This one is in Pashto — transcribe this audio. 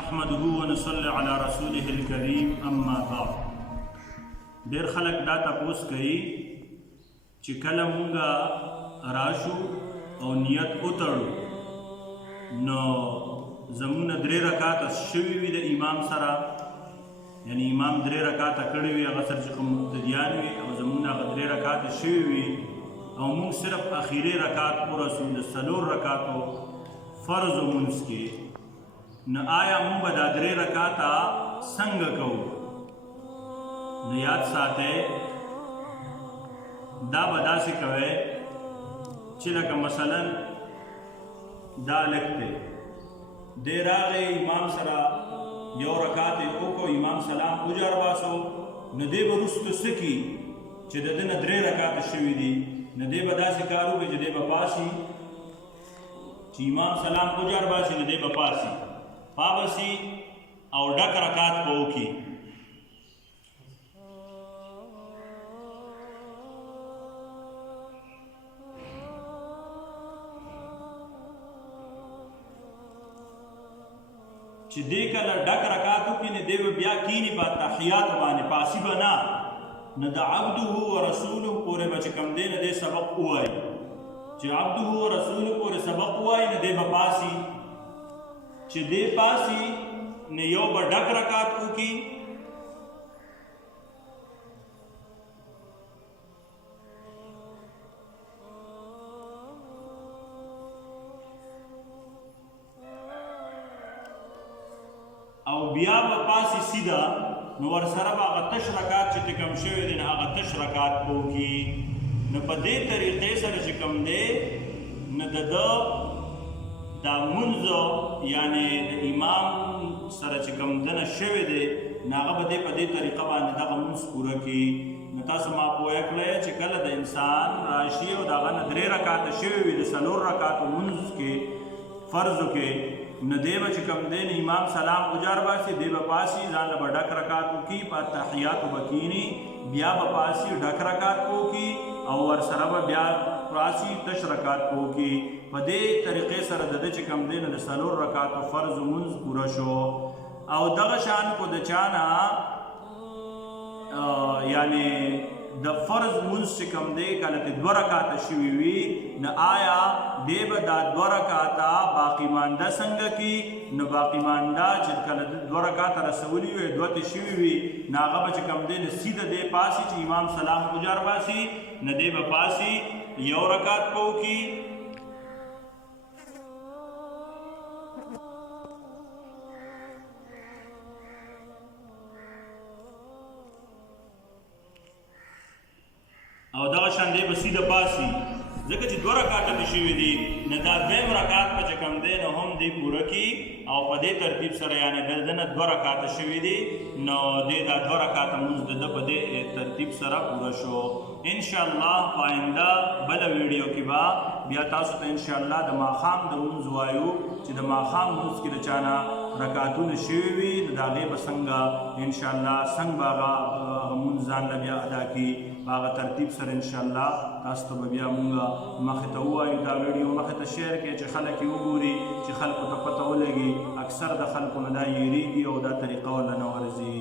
نحمده ونصلي على رسوله الكريم اما بعد. ډېر خلک دا تپوس کوي چې کله مونږ راشو او نیت وتړو نو زمونږ 3 رکعاته شوي وي د امام سره، یعنی امام 3 رکعاته کړي وي، هغه سره چې کوم مقتدیان وي او زمونږ هغه 3 رکعاته شوي وي او مونږ صرف اخیری رکعات ورسو د 4 رکعاتو فرض مونځ کې، نو آیا مونږ به دا 3 رکعاته څنګه کوو؟ نو یاد ساتئ دا به داسې کوئ چې لکه مثلا دا لږ دی، دی راغی امام سره یو رکعت یې وکړو، امام سلام وجار باسو، نو دی به وروسته څه کي چې د ده نه 3 رکعته شوي دي، نو دی به داسې کار وکړي چې دی به پاسي، چې امام سلام وجار باسي نو دی به پاسي پابسي او ډک رکعت به وکړي. چې دی کله ډک رکعت وکړي نو دی به بیا کیني په تحیات باندې پاسي به نه، نو د عبده و رسوله پورې به چې کوم دی نه دی سبق ووایي، چې عبده و رسوله پورې سبق ووایي نو دی به پاسي، چې دی پاسي نو یو به ډک رکعت وکړي او بیا به پاسي سیده، نو ورسره به هغه تش رکعت چې کوم شوی دی نو هغه تش رکعت به وکړي. نو په دې طریقې سره چې کوم دی نو د ده دا مونځ یعنی د امام سره چې کوم دنه شوی دی نو هغه به دی په دې طریقه باندې دغه مونځ پوره کړي. نو تاسو ما پوهه کړئ چې کله د انسان راشي او د هغه نه 3 رکعته شوي وي د 4 رکعتو مونځ کې فرضو کې، نو دی به چې کوم دی امام سلام وجار باسي، دی به پاسي ځان له به ډک رکعت وکړي، په تحیاتو به کیني، بیا به پاسي ډک رکعت وکړي او ورسره به بیا پاسي تش رکعت وکړي. په دې طریقې سره د ده چې کوم دی نو د 4 رکعتو فرض مونځ پوره شو. او دغه شان کو د چا نه یعنی د فرض مونځ چې کوم دی کله چې 2 رکعاته شوي وي نو آیا دی به دا 2 رکعاته باقي مانده څنګه کي؟ نو باقي مانده چې کله 2 رکعاته رسولي وي 2 ته شوي وي نو هغه به چې کوم دی نو سیده دی پاسي چې امام سلام وجار باسي نو دی به پاسي یو رکعت به وکړي او دغه شان دی به سیده پاسي، ځکه چې 2 رکعاته مې شوي دي نو دا 2یم رکعت به چې کوم دی نو هم دی پوره کړي او په دې ترتیب سره یعنې د ده نه 2 رکعاته شوي دي نو دی دا 2 رکعاته مونځ د ده په دې ترتیب سره پوره شو. انشاءالله په آینده بله ویډیو کې به بیا تاسو ته انشاءالله د ماښام د مونځ وایو چې د ماښام مونځ کې د چا نه رکعتونه شوي وي نو د هغې به څنګه انشاءالله څنګه به هغه مونځ ځان له بیا ادا کړي په هغه ترتیب سره انشاءالله تاسو ته به بیا مونږ مخې ته ووایو. دا ویډیو مخې ته شیر کړئ چې خلک یې وګوري، چې خلکو ته پته ولګي. اکثر د خلکو نه دا یېرېږي او دا طریقه ورله نه ورځي.